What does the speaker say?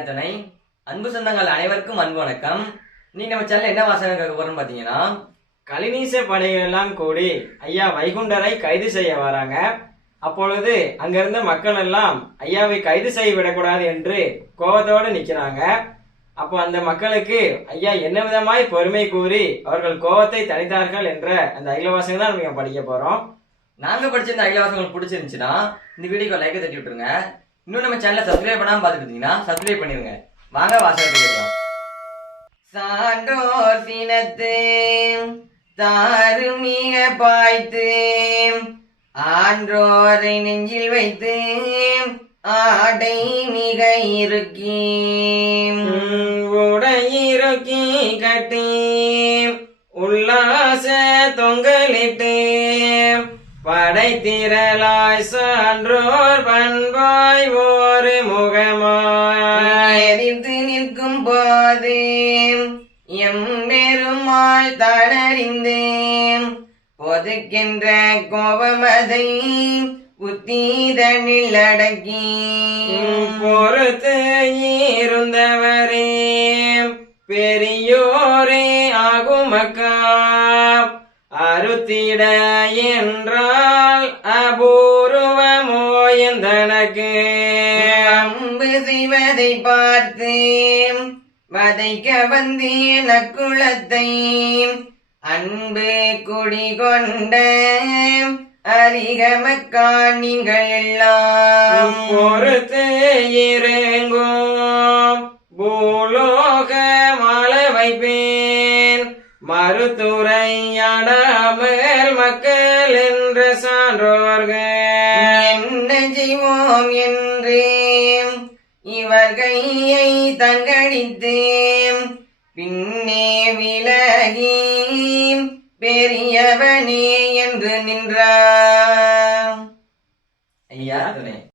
துணை அன்பு சொந்தங்கள் அனைவருக்கும் அன்பு வணக்கம். நீ நம்ம சேனல் என்ன வாசகம் கேட்க போறோம்னு பாத்தீங்கன்னா, கலிநீச படைகள் எல்லாம் கூடி ஐயா வைகுண்டரை கைது செய்ய வராங்க. அப்பொழுது அங்கிருந்த மக்கள் எல்லாம் ஐயாவை கைது செய்ய விடக்கூடாது என்று கோபத்தோடு நிக்கிறாங்க. அப்போ அந்த மக்களுக்கு ஐயா என்ன விதமாய் பொறுமை கூறி அவர்கள் கோபத்தை தணித்தார்கள் என்ற அந்த அகிலவாசகம் தான் நம்ம படிக்க போறோம். நாங்க படிச்ச இந்த அகிலவாசகம் பிடிச்சிருந்துச்சுன்னா இந்த வீடியோக்கு லைக் தட்டி விட்டுருங்க. இன்னும் நம்ம சேனலை சப்ஸ்கிரைப் பண்ணாம பாத்துட்டு இருந்தீங்கன்னா சப்ஸ்கிரைப் பண்ணிருங்க. வாங்க வாசகத்தை கேட்கலாம். சான்றோர் சினத்து தாருமிக பாய்த்து ஆன்றோரை நெஞ்சில் வைத்து ஆடை மிக இருக்கி உடையிறுக்கி கட்டி உல்லாச தொங்கலிட்டு படைத்திரளாய் சான்றோர் பண்பாய் ஒரு முகமாய் எதிர்த்து நிற்கும் போது எம்பெருமாள் தளறிந்து பொதுக்கின்ற கோபமதை புத்தீதனில் அடக்கி பொறுத்து இருந்தவரே பெரியோரே ஆகுமக்கா அறுத்திட என்றால் அபூர்வமோ எந்தனக்கு அம்பு செய்வதை பார்த்து வதைக்க வந்தேன் அக்குளத்தை அன்பு குடிகொண்ட அதிகமக்கான் நீங்கள் எல்லாம் பொறுத்து இருங்கோம் பூலோக மாலை வைப்பேன் மறுத்துறையாடாமல் மக்கள் என்ற சான்றோர்கள் என்ன செய்வோம் என்று இவர் கையை தங்கடித்து பின்னே விலகி பெரியவனே என்று நின்றார். ஐயா துணை.